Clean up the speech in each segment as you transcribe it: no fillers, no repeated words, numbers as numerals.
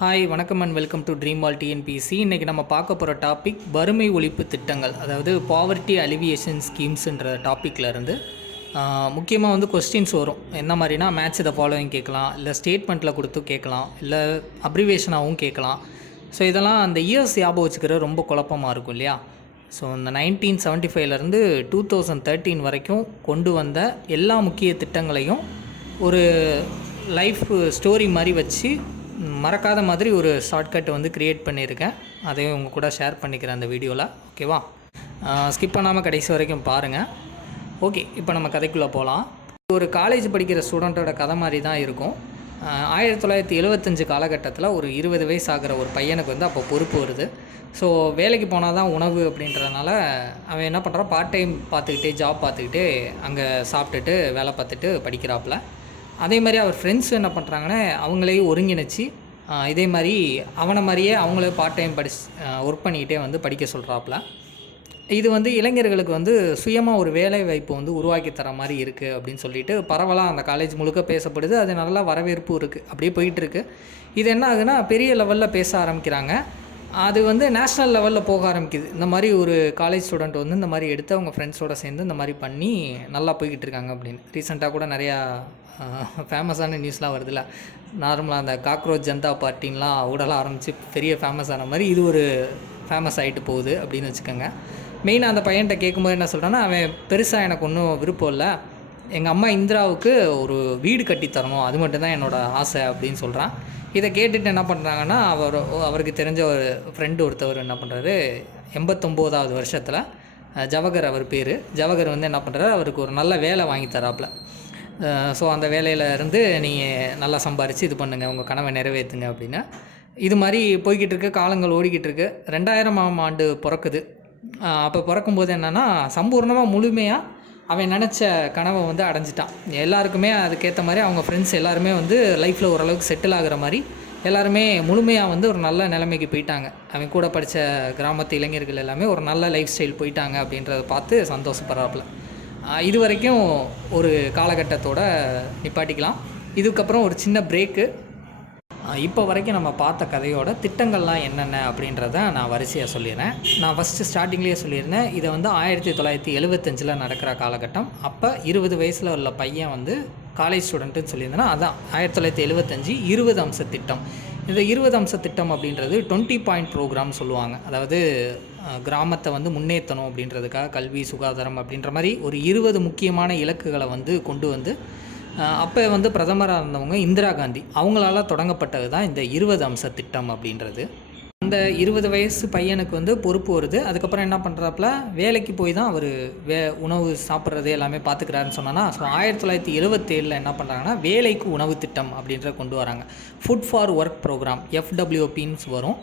Hi வணக்கம் and welcome to dream wall TNPSC. இன்றைக்கி நம்ம பார்க்க போகிற டாபிக் வறுமை ஒழிப்பு திட்டங்கள், அதாவது பாவர்ட்டி அலிவியேஷன் ஸ்கீம்ஸுன்ற டாப்பிக்கில் இருந்து முக்கியமாக வந்து கொஸ்டின்ஸ் வரும். என்ன மாதிரினா மேட்ச் த ஃபாலோவிங் கேட்கலாம், இல்லை ஸ்டேட்மெண்ட்டில் கொடுத்து கேட்கலாம், இல்லை அப்ரிவேஷனாகவும் கேட்கலாம். ஸோ இதெல்லாம் அந்த இயர்ஸ் ஞாபகம் வச்சுக்கிற ரொம்ப குழப்பமாக இருக்கும் இல்லையா? ஸோ இந்த 1975 2013 வரைக்கும் கொண்டு வந்த எல்லா முக்கிய திட்டங்களையும் ஒரு லைஃப் ஸ்டோரி மாதிரி வச்சு மறக்காத மாதிரி ஒரு ஷார்ட்கட் வந்து க்ரியேட் பண்ணியிருக்கேன். அதையும் உங்கள் கூட ஷேர் பண்ணிக்கிறேன் அந்த வீடியோவில். ஓகேவா? ஸ்கிப் பண்ணாமல் கடைசி வரைக்கும் பாருங்கள். ஓகே, இப்போ நம்ம கதைக்குள்ளே போகலாம். ஒரு காலேஜ் படிக்கிற ஸ்டூடெண்ட்டோட கதை மாதிரி தான் இருக்கும். 1975 காலகட்டத்தில் ஒரு 20 வயசு ஆகிற ஒரு பையனுக்கு வந்து அப்போ பொறுப்பு வருது. ஸோ வேலைக்கு போனால் தான் உணவு அப்படின்றதுனால அவன் என்ன பண்ணுறான், பார்ட் டைம் பார்த்துக்கிட்டே ஜாப் பார்த்துக்கிட்டே அங்கே சாப்பிட்டுட்டு வேலை பார்த்துட்டு படிக்கிறாப்புல. அதே மாதிரி அவர் ஃப்ரெண்ட்ஸ் என்ன பண்ணுறாங்கன்னா அவங்களையும் ஒருங்கிணைச்சி இதே மாதிரி அவனை மாதிரியே அவங்களே பார்ட் டைம் ஒர்க் பண்ணிக்கிட்டே வந்து படிக்க சொல்கிறாப்புல. இது வந்து இளைஞர்களுக்கு வந்து சுயமாக ஒரு வேலை வாய்ப்பு வந்து உருவாக்கி தர மாதிரி இருக்குது அப்படின்னு சொல்லிட்டு பரவலாக அந்த காலேஜ் முழுக்க பேசப்படுது. அது நல்லா வரவேற்பு இருக்குது, அப்படியே போயிட்டுருக்கு. இது என்ன ஆகுதுன்னா பெரிய லெவலில் பேச ஆரம்பிக்கிறாங்க. அது வந்து நேஷ்னல் லெவலில் போக ஆரம்பிக்குது. இந்த மாதிரி ஒரு காலேஜ் ஸ்டூடெண்ட் வந்து இந்த மாதிரி எடுத்து அவங்க ஃப்ரெண்ட்ஸோடு சேர்ந்து இந்த மாதிரி பண்ணி நல்லா போய்கிட்டு இருக்காங்க அப்படின்னு. ரீசெண்டாக கூட நிறையா ஃபேமஸான நியூஸ்லாம் வருதுல்ல. நார்மலாக அந்த காக்ரோச் ஜனதா பார்ட்டின்லாம் ஊடல ஆரம்பித்து பெரிய ஃபேமஸ் ஆன மாதிரி இது ஒரு ஃபேமஸ் ஆகிட்டு போகுது அப்படின்னு வச்சுக்கோங்க. மெயினாக அந்த பையன்கிட்ட கேட்கும்போது என்ன சொல்கிறான்னா, அவன் பெருசாக எனக்கு ஒன்றும் விருப்பம் இல்லை, எங்கள் அம்மா இந்திராவுக்கு ஒரு வீடு கட்டி தரணும், அது மட்டும்தான் என்னோடய ஆசை அப்படின்னு சொல்கிறான். இதை கேட்டுட்டு என்ன பண்ணுறாங்கன்னா, அவருக்கு தெரிஞ்ச ஒரு ஃப்ரெண்டு ஒருத்தவர் என்ன பண்ணுறாரு, 89வது வருஷத்தில் ஜவஹர் அவர் பேர், ஜவஹர் வந்து என்ன பண்ணுறாரு, அவருக்கு ஒரு நல்ல வேலை வாங்கி தராப்புல. ஸோ அந்த வேலையில் இருந்து நீங்கள் நல்லா சம்பாரித்து இது பண்ணுங்கள், உங்கள் கனவை நிறைவேற்றுங்க அப்படின்னு. இது மாதிரி போய்கிட்டு இருக்கு, காலங்கள் ஓடிக்கிட்டு இருக்கு. 2000ஆம் ஆண்டு பிறக்குது. அப்போ பிறக்கும்போது என்னென்னா சம்பூர்ணமாக முழுமையாக அவன் நினச்ச கனவை வந்து அடைஞ்சிட்டான். எல்லாருக்குமே அதுக்கேற்ற மாதிரி அவங்க ஃப்ரெண்ட்ஸ் எல்லாருமே வந்து லைஃப்பில் ஓரளவுக்கு செட்டில் ஆகிற மாதிரி எல்லாருமே முழுமையாக வந்து ஒரு நல்ல நிலைமைக்கு போயிட்டாங்க. அவன் கூட படித்த கிராமத்து இளைஞர்கள் எல்லாமே ஒரு நல்ல லைஃப் ஸ்டைல் போயிட்டாங்க அப்படின்றத பார்த்து சந்தோஷப்படுறாப்புல. இது வரைக்கும் ஒரு காலகட்டத்தோடு நிப்பாட்டிக்கலாம். இதுக்கப்புறம் ஒரு சின்ன பிரேக்கு. இப்போ வரைக்கும் நம்ம பார்த்த கதையோட திட்டங்கள்லாம் என்னென்ன அப்படின்றத நான் வரிசையாக சொல்லிடுறேன். நான் ஃபஸ்ட்டு ஸ்டார்டிங்லேயே சொல்லியிருந்தேன், இதை வந்து 1975 நடக்கிற காலகட்டம். அப்போ 20 வயசில் உள்ள பையன் வந்து காலேஜ் ஸ்டூடெண்ட்டுன்னு சொல்லியிருந்தேன்னா அதான் 1975 20 அம்ச திட்டம். இந்த 20 அம்ச திட்டம் அப்படின்றது 20 பாயிண்ட் ப்ரோக்ராம் சொல்லுவாங்க. அதாவது கிராமத்தை வந்து முன்னேற்றணும் அப்படின்றதுக்காக கல்வி, சுகாதாரம் அப்படின்ற மாதிரி ஒரு 20 முக்கியமான இலக்குகளை வந்து கொண்டு வந்து அப்போ வந்து பிரதமராக இருந்தவங்க இந்திரா காந்தி, அவங்களால தொடங்கப்பட்டது தான் இந்த 20 அம்ச திட்டம் அப்படின்றது. அந்த 20 வயசு பையனுக்கு வந்து பொறுப்பு வருது. அதுக்கப்புறம் என்ன பண்ணுறாப்புல, வேலைக்கு போய் தான் அவர் உணவு சாப்பிட்றது எல்லாமே பார்த்துக்கிறாருன்னு சொன்னான்னா, ஸோ 1977 என்ன பண்ணுறாங்கன்னா வேலைக்கு உணவு திட்டம் அப்படின்ற கொண்டு வராங்க. ஃபுட் ஃபார் ஒர்க் ப்ரோக்ராம், FWPன்னு வரும்.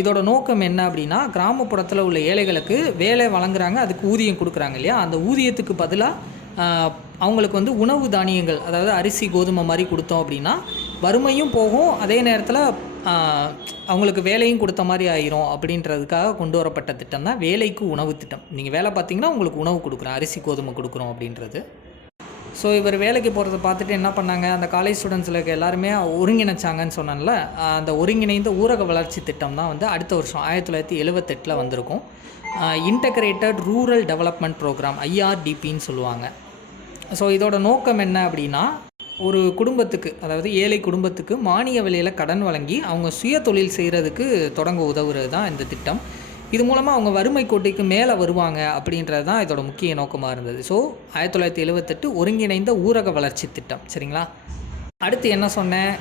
இதோட நோக்கம் என்ன அப்படின்னா, கிராமப்புறத்தில் உள்ள ஏழைகளுக்கு வேலை வழங்குறாங்க, அதுக்கு ஊதியம் கொடுக்குறாங்க இல்லையா, அந்த ஊதியத்துக்கு பதிலாக அவங்களுக்கு வந்து உணவு தானியங்கள், அதாவது அரிசி, கோதுமை மாதிரி கொடுத்தோம் அப்படின்னா வறுமையும் போகும், அதே நேரத்தில் அவங்களுக்கு வேலையும் கொடுத்த மாதிரி ஆயிரும் அப்படின்றதுக்காக கொண்டு வரப்பட்ட திட்டம் தான் வேலைக்கு உணவு திட்டம். நீங்கள் வேலை பார்த்தீங்கன்னா உங்களுக்கு உணவு கொடுக்குறோம், அரிசி கோதுமை கொடுக்குறோம் அப்படின்றது. ஸோ இவர் வேலைக்கு போகிறத பார்த்துட்டு என்ன பண்ணாங்க, அந்த காலேஜ் ஸ்டூடெண்ட்ஸில் எல்லாருமே ஒருங்கிணைச்சாங்கன்னு சொன்னால, அந்த ஒருங்கிணைந்த ஊரக வளர்ச்சி திட்டம் தான் வந்து அடுத்த வருஷம் 1978 வந்திருக்கும். இன்டகிரேட்டட் ரூரல் டெவலப்மெண்ட் ப்ரோக்ராம், IRDPன்னு சொல்லுவாங்க. ஸோ இதோட நோக்கம் என்ன அப்படின்னா, ஒரு குடும்பத்துக்கு, அதாவது ஏழை குடும்பத்துக்கு மானிய விலையில் கடன் வழங்கி அவங்க சுய தொழில் செய்கிறதுக்கு தொடங்க உதவுறது தான் இந்த திட்டம். இது மூலமாக அவங்க வறுமை கோட்டைக்கு மேலே வருவாங்க அப்படின்றது தான் இதோட முக்கிய நோக்கமாக இருந்தது. ஸோ 1978 ஒருங்கிணைந்த ஊரக வளர்ச்சி திட்டம். சரிங்களா? அடுத்து என்ன சொன்னேன்,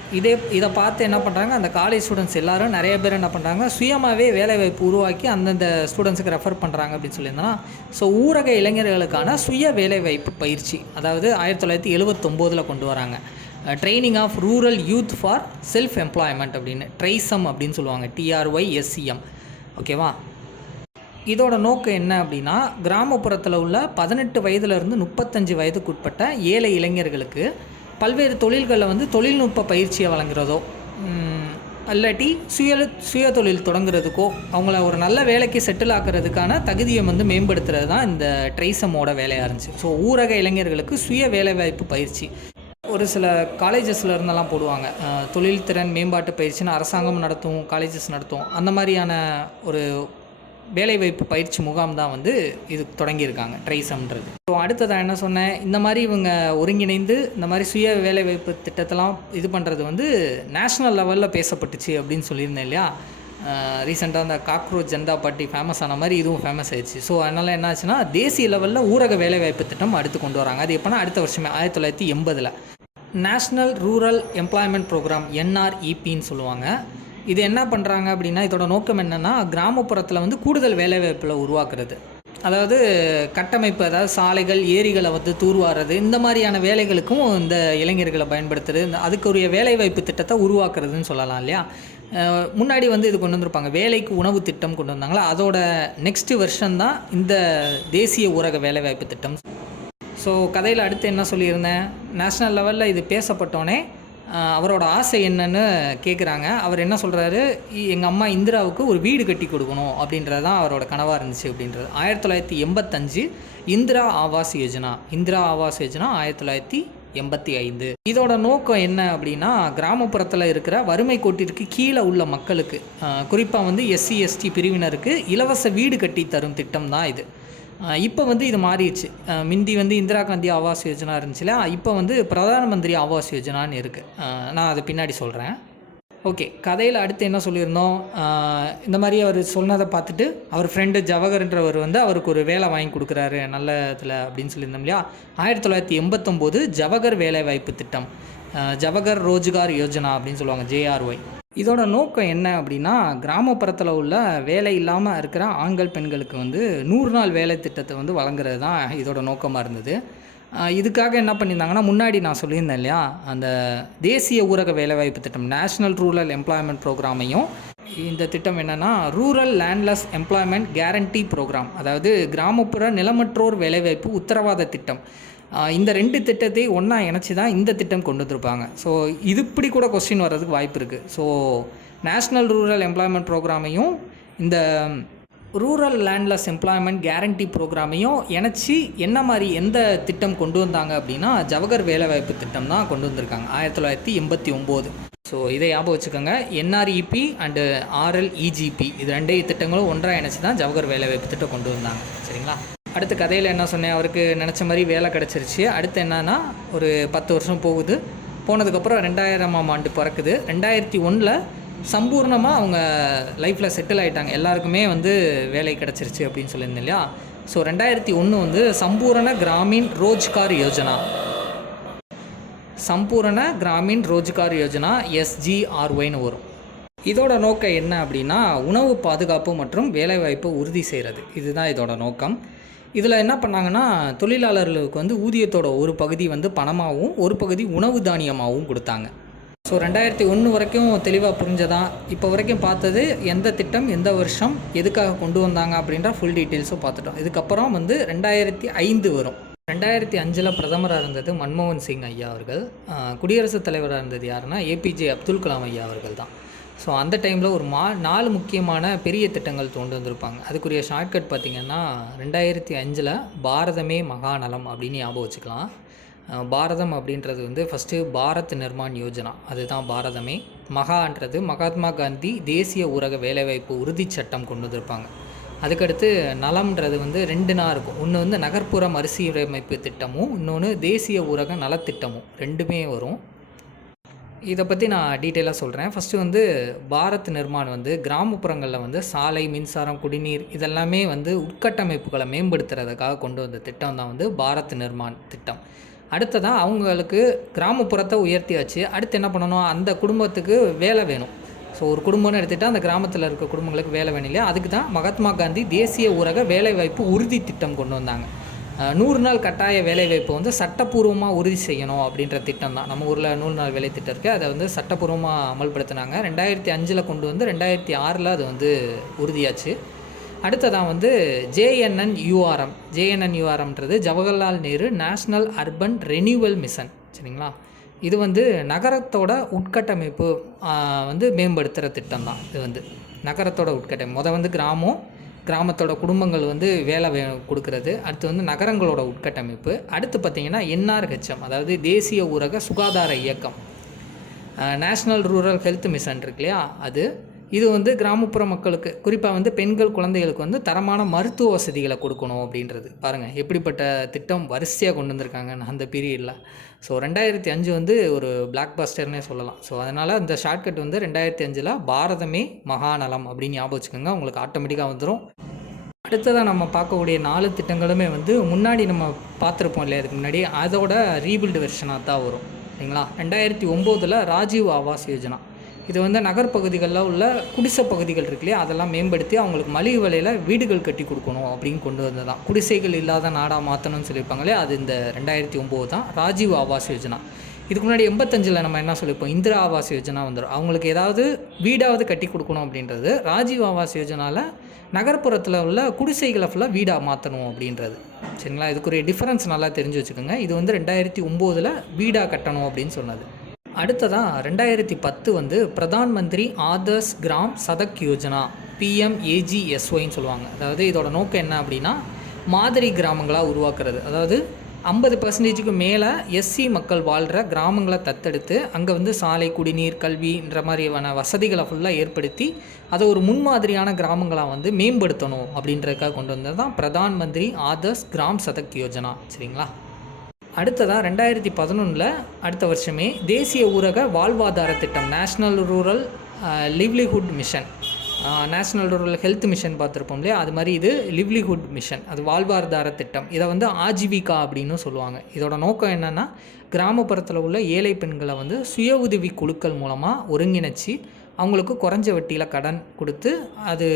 இதை பார்த்து என்ன பண்ணுறாங்க, அந்த காலேஜ் ஸ்டூடெண்ட்ஸ் எல்லோரும் நிறைய பேர் என்ன பண்ணுறாங்க, சுயமாகவே வேலைவாய்ப்பு உருவாக்கி அந்தந்த ஸ்டூடெண்ட்ஸுக்கு ரெஃபர் பண்ணுறாங்க அப்படின்னு சொல்லியிருந்தோன்னா, ஸோ ஊரக இளைஞர்களுக்கான சுய வேலைவாய்ப்பு பயிற்சி, அதாவது 1979 கொண்டு வராங்க. Training of rural youth for self employment அப்படின்னு, ட்ரைசம் அப்படின்னு சொல்லுவாங்க, TRYSEM. ஓகேவா? இதோட நோக்கம் என்ன அப்படின்னா, கிராமப்புறத்தில் உள்ள 18 வயதுலேருந்து 35 வயதுக்குட்பட்ட ஏழை இளைஞர்களுக்கு பல்வேறு தொழில்களில் வந்து தொழில்நுட்ப பயிற்சியை வழங்குறதோ, இல்லாட்டி சுய தொழில் தொடங்குறதுக்கோ, அவங்கள ஒரு நல்ல வேலைக்கு செட்டில் ஆக்கிறதுக்கான தகுதியை வந்து மேம்படுத்துறது தான் இந்த ட்ரைசமோட வேலையாக இருந்துச்சு. ஸோ ஊரக இளைஞர்களுக்கு சுய வேலைவாய்ப்பு பயிற்சி. ஒரு சில காலேஜஸில் இருந்தெல்லாம் போடுவாங்க. தொழில்திறன் மேம்பாட்டு பயிற்சின்னு அரசாங்கம் நடத்தும், காலேஜஸ் நடத்தும். அந்த மாதிரியான ஒரு வேலைவாய்ப்பு பயிற்சி முகாம் தான் வந்து இது தொடங்கியிருக்காங்க ட்ரைசம்ன்றது. ஸோ அடுத்ததான் என்ன சொன்னேன், இந்த மாதிரி இவங்க ஒருங்கிணைந்து இந்த மாதிரி சுய வேலைவாய்ப்பு திட்டத்தெல்லாம் இது பண்ணுறது வந்து நேஷ்னல் லெவலில் பேசப்பட்டுச்சு அப்படின்னு சொல்லியிருந்தேன் இல்லையா. ரீசெண்டாக அந்த காக்ரோச் ஜனதா பார்ட்டி ஃபேமஸ் ஆன மாதிரி இதுவும் ஃபேமஸ் ஆயிடுச்சு. ஸோ அதனால் என்ன ஆச்சுன்னா, தேசிய லெவலில் ஊரக வேலைவாய்ப்பு திட்டம் அடுத்து கொண்டு வராங்க. அது எப்போனா அடுத்த வருஷமே 1980 நேஷ்னல் ரூரல் எம்ப்ளாய்மெண்ட் ப்ரோக்ராம், NREPன்னு சொல்லுவாங்க. இது என்ன பண்ணுறாங்க அப்படின்னா, இதோட நோக்கம் என்னென்னா, கிராமப்புறத்தில் வந்து கூடுதல் வேலைவாய்ப்பில் உருவாக்குறது. அதாவது கட்டமைப்பு, அதாவது சாலைகள், ஏரிகளை வந்து தூர்வாடுறது, இந்த மாதிரியான வேலைகளுக்கும் இந்த இளைஞர்களை பயன்படுத்துறது, அதுக்குரிய வேலைவாய்ப்பு திட்டத்தை உருவாக்குறதுன்னு சொல்லலாம் இல்லையா. முன்னாடி வந்து இது கொண்டு வந்திருப்பாங்க, வேலைக்கு உணவு திட்டம் கொண்டு வந்தாங்களா, அதோட நெக்ஸ்ட் வெர்ஷன் தான் இந்த தேசிய ஊரக வேலைவாய்ப்பு திட்டம். ஸோ கதையில் அடுத்து என்ன சொல்லியிருந்தேன், நேஷ்னல் லெவலில் இது பேசப்பட்டோன்னே அவரோட ஆசை என்னன்னு கேட்குறாங்க. அவர் என்ன சொல்கிறாரு, எங்கள் அம்மா இந்திராவுக்கு ஒரு வீடு கட்டி கொடுக்கணும் அப்படின்றது தான் அவரோட கனவாக இருந்துச்சு அப்படின்றது. 1985 இந்திரா ஆவாஸ் யோஜனா. 1985. இதோட நோக்கம் என்ன அப்படின்னா, கிராமப்புறத்தில் இருக்கிற வறுமை கோட்டிற்கு கீழே உள்ள மக்களுக்கு, குறிப்பாக வந்து SC ST பிரிவினருக்கு இலவச வீடு கட்டி தரும் திட்டம் தான் இது. இப்போ வந்து இது மாறிடுச்சு. முந்தி வந்து இந்திரா காந்தி ஆவாஸ் யோஜனா இருந்துச்சுல, இப்போ வந்து பிரதான் மந்திரி ஆவாஸ் யோஜனான்னு இருக்குது. நான் அதை பின்னாடி சொல்கிறேன். ஓகே, கதையில் அடுத்து என்ன சொல்லியிருந்தோம், இந்த மாதிரி அவர் சொன்னதை பார்த்துட்டு அவர் ஃப்ரெண்டு ஜவஹர்ன்றவர் வந்து அவருக்கு ஒரு வேலை வாங்கி கொடுக்குறாரு நல்ல இதில் அப்படின்னு சொல்லியிருந்தோம் இல்லையா. 1989 ஜவஹர் வேலைவாய்ப்பு திட்டம், ஜவஹர் ரோஜ்கார் யோஜனா அப்படின்னு சொல்லுவாங்க, JRY. இதோட நோக்கம் என்ன அப்படின்னா, கிராமப்புறத்தில் உள்ள வேலை இல்லாமல் இருக்கிற ஆண்கள் பெண்களுக்கு வந்து 100 நாள் வேலை திட்டத்தை வந்து வழங்குறது தான் இதோட நோக்கமாக இருந்தது. இதுக்காக என்ன பண்ணியிருந்தாங்கன்னா, முன்னாடி நான் சொல்லியிருந்தேன் இல்லையா, அந்த தேசிய ஊரக வேலைவாய்ப்பு திட்டம் நேஷ்னல் ரூரல் எம்ப்ளாய்மெண்ட் ப்ரோக்ராமையும், இந்த திட்டம் என்னென்னா rural landless employment guarantee programme, அதாவது கிராமப்புற நிலமற்றோர் வேலைவாய்ப்பு உத்தரவாத திட்டம், இந்த 2 திட்டத்தை ஒன்றா இணைச்சி தான் இந்த திட்டம் கொண்டு வந்திருப்பாங்க. ஸோ இது இப்படி கூட கொஸ்டின் வர்றதுக்கு வாய்ப்பு இருக்குது. ஸோ நேஷ்னல் ரூரல் எம்ப்ளாய்மெண்ட் ப்ரோக்ராமையும் இந்த ரூரல் லேண்ட்லெஸ் எம்ப்ளாய்மெண்ட் கேரண்டி ப்ரோக்ராமையும் இணைச்சி என்ன மாதிரி எந்த திட்டம் கொண்டு வந்தாங்க அப்படின்னா, ஜவஹர் வேலைவாய்ப்பு திட்டம் தான் கொண்டு வந்திருக்காங்க 1989. ஸோ இதை ஞாபகம் வச்சுக்கோங்க, NREP அண்டு RLEGP இது 2 திட்டங்களும் ஒன்றாக இணைச்சி தான் ஜவஹர் வேலைவாய்ப்பு திட்டம் கொண்டு வந்தாங்க. சரிங்களா. அடுத்த கதையில் என்ன சொன்னேன், அவருக்கு நினச்ச மாதிரி வேலை கிடச்சிருச்சு. அடுத்து என்னன்னா, ஒரு 10 வருஷம் போகுது. போனதுக்கப்புறம் 2000ஆம் ஆண்டு பிறக்குது. 2001 சம்பூர்ணமாக அவங்க லைஃப்பில் செட்டில் ஆகிட்டாங்க, எல்லாருக்குமே வந்து வேலை கிடச்சிருச்சு அப்படின்னு சொல்லியிருந்தேன் இல்லையா. ஸோ 2001 வந்து சம்பூரண கிராமீண் ரோஜ்கார் யோஜனா, சம்பூரண கிராமீண் ரோஜ்கார் யோஜனா SGRYன்னு வரும். இதோட நோக்கம் என்ன அப்படின்னா, உணவு பாதுகாப்பு மற்றும் வேலைவாய்ப்பை உறுதி செய்கிறது, இதுதான் இதோட நோக்கம். இதில் என்ன பண்ணாங்கன்னா, தொழிலாளர்களுக்கு வந்து ஊதியத்தோட ஒரு பகுதி வந்து பணமாகவும் ஒரு பகுதி உணவு தானியமாகவும் கொடுத்தாங்க. ஸோ 2001 வரைக்கும் தெளிவாக புரிஞ்சதான். இப்போ வரைக்கும் பார்த்தது எந்த திட்டம், எந்த வருஷம், எதுக்காக கொண்டு வந்தாங்க அப்படின்ற ஃபுல் டீட்டெயில்ஸும் பார்த்துட்டோம். இதுக்கப்புறம் வந்து 2005 வரும். 2005 பிரதமராக இருந்தது மன்மோகன் சிங் ஐயா அவர்கள். குடியரசுத் தலைவராக இருந்தது யாருன்னா APJ அப்துல் கலாம் ஐயா அவர்கள் தான். ஸோ அந்த டைமில் ஒரு 4 முக்கியமான பெரிய திட்டங்கள் கொண்டு வந்திருப்பாங்க. அதுக்குரிய ஷார்ட்கட் பார்த்திங்கன்னா, 2005 பாரதமே மகாநலம் அப்படின்னு ஞாபகம் வச்சுக்கலாம். பாரதம் அப்படின்றது வந்து ஃபஸ்ட்டு பாரத் நிர்மான் யோஜனா, அதுதான் பாரதமே. மகான்றது மகாத்மா காந்தி தேசிய ஊரக வேலைவாய்ப்பு உறுதி சட்டம் கொண்டு வந்திருப்பாங்க. அதுக்கடுத்து நலம்ன்றது வந்து 2 இருக்கும். ஒன்று வந்து நகர்ப்புற மறுசீரமைப்பு திட்டமும், இன்னொன்று தேசிய ஊரக நலத்திட்டமும், 2மே வரும். இதை பற்றி நான் டீட்டெயிலாக சொல்கிறேன். ஃபஸ்ட்டு வந்து பாரத் நிர்மான் வந்து கிராமப்புறங்களில் வந்து சாலை, மின்சாரம், குடிநீர் இதெல்லாமே வந்து உட்கட்டமைப்புகளை மேம்படுத்துறதுக்காக கொண்டு வந்த திட்டம் தான் வந்து பாரத் நிர்மான் திட்டம். அடுத்ததான் அவங்களுக்கு கிராமப்புறத்தை உயர்த்தியாச்சு. அடுத்து என்ன பண்ணணும், அந்த குடும்பத்துக்கு வேலை வேணும். ஸோ ஒரு குடும்பம்னு எடுத்துகிட்டால் அந்த கிராமத்தில் இருக்க குடும்பங்களுக்கு வேலை வேணும் இல்லையா. அதுக்கு தான் மகாத்மா காந்தி தேசிய ஊரக வேலைவாய்ப்பு உறுதி திட்டம் கொண்டு வந்தாங்க. 100 நாள் கட்டாய வேலைவாய்ப்பு வந்து சட்டப்பூர்வமாக உறுதி செய்யணும் அப்படின்ற திட்டம் தான். நம்ம ஊரில் 100 நாள் வேலை திட்டம் இருக்குது, அதை வந்து சட்டப்பூர்வமாக அமல்படுத்தினாங்க. 2005 கொண்டு வந்து 2006 அது வந்து உறுதியாச்சு. அடுத்ததான் வந்து JNNURMன்றது Jawaharlal Nehru national urban renewal mission. சரிங்களா. இது வந்து நகரத்தோட உட்கட்டமைப்பு வந்து மேம்படுத்துகிற திட்டம் தான். இது வந்து நகரத்தோட உட்கட்டமைப்பு வந்து கிராமம், கிராமத்தோட குடும்பங்கள் வந்து வேலை கொடுக்கறது. அடுத்து வந்து நகரங்களோட உட்கட்டமைப்பு. அடுத்து பார்த்திங்கன்னா என்ஆர்ஹெச்எம், அதாவது தேசிய ஊரக சுகாதார இயக்கம், நேஷ்னல் ரூரல் ஹெல்த் மிஷன் இருக்கு இல்லையா, இது வந்து கிராமப்புற மக்களுக்கு, குறிப்பாக வந்து பெண்கள் குழந்தைகளுக்கு வந்து தரமான மருத்துவ வசதிகளை கொடுக்கணும் அப்படின்றது. பாருங்கள் எப்படிப்பட்ட திட்டம் வரிசையாக கொண்டு வந்திருக்காங்க அந்த பீரியடில். ஸோ 2005 வந்து ஒரு பிளாக் பஸ்டர்னே சொல்லலாம். ஸோ அதனால் அந்த ஷார்ட்கட் வந்து 2005 பாரதமே மகாநலம் அப்படின்னு ஞாபகம் வச்சுக்கோங்க, உங்களுக்கு ஆட்டோமேட்டிக்காக வந்துடும். அடுத்ததாக நம்ம பார்க்கக்கூடிய 4 திட்டங்களுமே வந்து முன்னாடி நம்ம பார்த்துருப்போம் இல்லையா, அதுக்கு முன்னாடி அதோட ரீபில்டு வெர்ஷனாக தான் வரும் சரிங்களா. 2009 ராஜீவ் ஆவாஸ் யோஜனா, இது வந்து நகர்ப்பகுதிகளில் உள்ள குடிசை பகுதிகள் இருக்கு இல்லையா, அதெல்லாம் மேம்படுத்தி அவங்களுக்கு மலிவு விலையில் வீடுகள் கட்டி கொடுக்கணும் அப்படின்னு கொண்டு வந்தது தான். குடிசைகள் இல்லாத நாடாக மாற்றணும்னு சொல்லியிருப்பாங்களே, அது இந்த 2009 தான் ராஜீவ் ஆவாஸ் யோஜனா. இதுக்கு முன்னாடி 85 நம்ம என்ன சொல்லியிருப்போம், இந்திரா ஆவாஸ் யோஜனா வந்துடும். அவங்களுக்கு ஏதாவது வீடாவது கட்டி கொடுக்கணும் அப்படின்றது. ராஜீவ் ஆவாஸ் யோஜனாவில் நகர்ப்புறத்தில் உள்ள குடிசைகளை ஃபுல்லாக வீடாக மாற்றணும் அப்படின்றது சரிங்களா. இதுக்குரிய டிஃப்ரென்ஸ் நல்லா தெரிஞ்சு வச்சுக்கோங்க. இது வந்து 2009 வீடாக கட்டணும் அப்படின்னு சொன்னது. அடுத்ததாக 2010 வந்து பிரதான் மந்திரி ஆதர்ஸ் கிராம் சதக் யோஜனா, PMAGSYன்னு சொல்லுவாங்க. அதாவது இதோட நோக்கம் என்ன அப்படின்னா, மாதிரி கிராமங்களாக உருவாக்குறது. அதாவது 50% மேலே SC மக்கள் வாழ்கிற கிராமங்களை தத்தெடுத்து அங்கே வந்து சாலை, குடிநீர், கல்வின்ற மாதிரியான வசதிகளை ஃபுல்லாக ஏற்படுத்தி அதை ஒரு முன்மாதிரியான கிராமங்களாக வந்து மேம்படுத்தணும் அப்படின்றதுக்காக கொண்டு வந்தது தான் பிரதான் மந்திரி ஆதர்ஸ் கிராம் சதக் யோஜனா சரிங்களா. அடுத்ததாக 2011 அடுத்த வருஷமே தேசிய ஊரக வாழ்வாதார திட்டம், national rural livelihood mission, national rural health mission பார்த்துருப்போம் இல்லையா, அது மாதிரி இது லிவ்லிஹுட் மிஷன், அது வாழ்வாதார திட்டம். இதை வந்து ஆஜீவிகா அப்படின்னு சொல்லுவாங்க. இதோட நோக்கம் என்னென்னா, கிராமப்புறத்தில் உள்ள ஏழை பெண்களை வந்து சுய உதவி குழுக்கள் மூலமாக ஒருங்கிணைச்சி அவங்களுக்கு குறைஞ்ச வட்டியில் கடன் கொடுத்து அது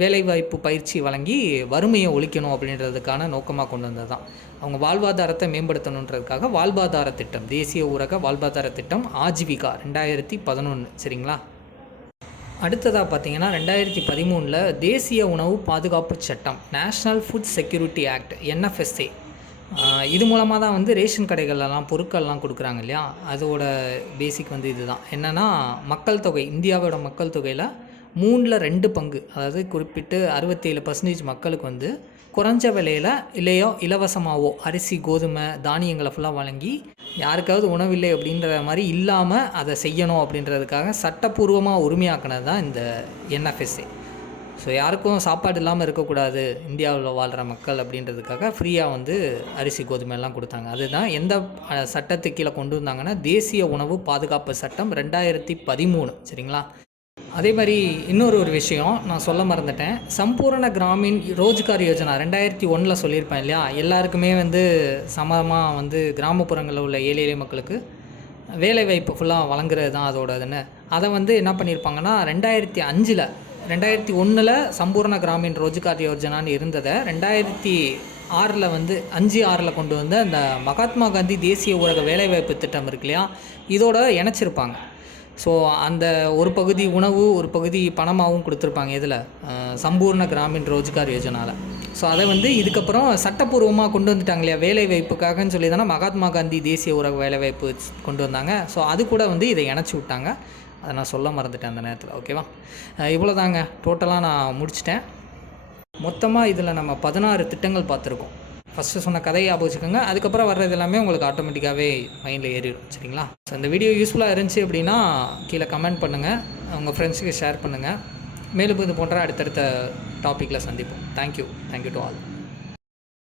வேலைவாய்ப்பு பயிற்சி வழங்கி வறுமையை ஒழிக்கணும் அப்படின்றதுக்கான நோக்கமாக கொண்டு வந்தது தான். அவங்க வாழ்வாதாரத்தை மேம்படுத்தணுன்றதுக்காக வாழ்வாதார திட்டம், தேசிய ஊரக வாழ்வாதார திட்டம் ஆஜீவிகா 2011 சரிங்களா. அடுத்ததாக பார்த்தீங்கன்னா 2013 தேசிய உணவு பாதுகாப்பு சட்டம், national food security act, NFSA. இது மூலமாக தான் வந்து ரேஷன் கடைகள்லாம் பொருட்கள்லாம் கொடுக்குறாங்க இல்லையா, அதோட பேசிக் வந்து இதுதான். என்னென்னா, மக்கள் தொகை, இந்தியாவோட மக்கள் தொகையில் 3/2 பங்கு, அதாவது குறிப்பிட்டு 67% மக்களுக்கு வந்து குறைஞ்ச விலையில் இல்லையோ இலவசமாகவோ அரிசி, கோதுமை, தானியங்களை ஃபுல்லாக வழங்கி யாருக்காவது உணவில்லை அப்படின்ற மாதிரி இல்லாமல் அதை செய்யணும் அப்படின்றதுக்காக சட்டப்பூர்வமாக உரிமையாக்கினது தான் இந்த NFSA. ஸோ யாருக்கும் சாப்பாடு இல்லாமல் இருக்கக்கூடாது இந்தியாவில் வாழ்கிற மக்கள் அப்படின்றதுக்காக ஃப்ரீயாக வந்து அரிசி, கோதுமை எல்லாம் கொடுத்தாங்க. அதுதான் எந்த சட்டத்துக்கு கீழே கொண்டு வந்தாங்கன்னா, தேசிய உணவு பாதுகாப்பு சட்டம் 2013 சரிங்களா. அதே மாதிரி இன்னொரு விஷயம் நான் சொல்ல மறந்துட்டேன், சம்பூர்ண கிராமின் ரோஜ்கார் யோஜனா 2001 சொல்லியிருப்பேன் இல்லையா, எல்லாருக்குமே வந்து சமமாக வந்து கிராமப்புறங்களில் உள்ள ஏழை மக்களுக்கு வேலைவாய்ப்பு ஃபுல்லாக வழங்குறது தான் அதோட இதுன்னு. அதை வந்து என்ன பண்ணியிருப்பாங்கன்னா, 2001 சம்பூர்ண கிராமின் ரோஜ்கார் யோஜனான்னு இருந்ததை 2006 வந்து 5/6 கொண்டு வந்து அந்த மகாத்மா காந்தி தேசிய ஊரக வேலைவாய்ப்பு திட்டம் இருக்கு இல்லையா, இதோட இணைச்சிருப்பாங்க. ஸோ அந்த ஒரு பகுதி உணவு, ஒரு பகுதி பணமாகவும் கொடுத்துருப்பாங்க. இதில் சம்பூர்ண கிராமின் ரோஜ்கார் யோஜனாவில். ஸோ அதை வந்து இதுக்கப்புறம் சட்டப்பூர்வமாக கொண்டு வந்துட்டாங்க இல்லையா, வேலைவாய்ப்புக்காகன்னு சொல்லி தானே மகாத்மா காந்தி தேசிய ஊரக வேலைவாய்ப்பு கொண்டு வந்தாங்க. ஸோ அது கூட வந்து இதை இணைச்சி விட்டாங்க. அதை நான் சொல்ல மறந்துட்டேன் அந்த நேரத்தில். ஓகேவா, இவ்வளோ தாங்க டோட்டலாக நான் முடிச்சிட்டேன். மொத்தமாக இதில் நம்ம 16 திட்டங்கள் பார்த்துருக்கோம். ஃபஸ்ட்டு சொன்ன கதையை ஞாபகம் வச்சுக்கோங்க, அதுக்கப்புறம் வர்றது எல்லாமே உங்களுக்கு ஆட்டோமேட்டிக்காகவே மைண்டில் ஏறிடும் சரிங்களா. ஸோ இந்த வீடியோ யூஸ்ஃபுல்லாக இருந்துச்சு அப்படின்னா கீழே கமெண்ட் பண்ணுங்கள், உங்கள் ஃப்ரெண்ட்ஸுக்கு ஷேர் பண்ணுங்கள். மேலும் இது போன்ற அடுத்தடுத்த டாப்பிக்கில் சந்திப்போம். Thank you to all.